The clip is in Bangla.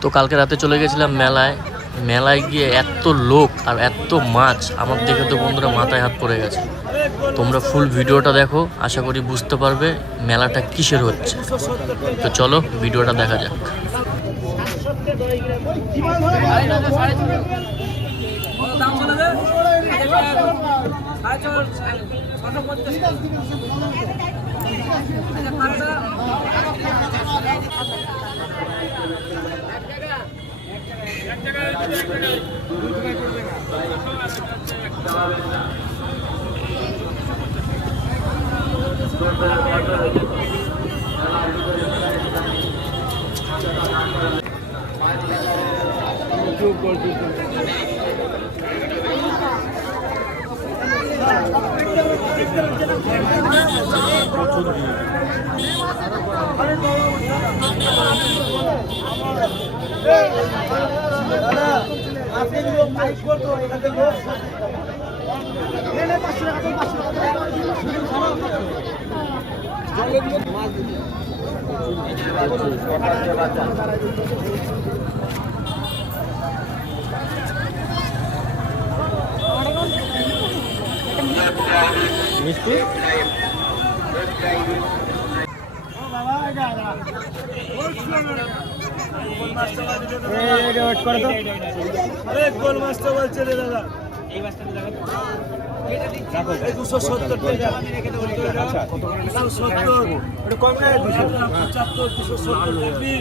তো কালকে রাতে চলে গেছিলাম মেলায়। মেলায় গিয়ে এত লোক আর এত মাছ, আমার দেখে তো বন্ধুরা মাথায় হাত পড়ে গেছে। তোমরা ফুল ভিডিওটা দেখো, আশা করি বুঝতে পারবে মেলাটা কিসের হচ্ছে। তো চলো ভিডিওটা দেখা যাক। গোল মাছটা বলছে রে দাদা, এই মাছটা দেখো 270 টাকা। আচ্ছা, 70 এটা কম না, 275 270 টাকা।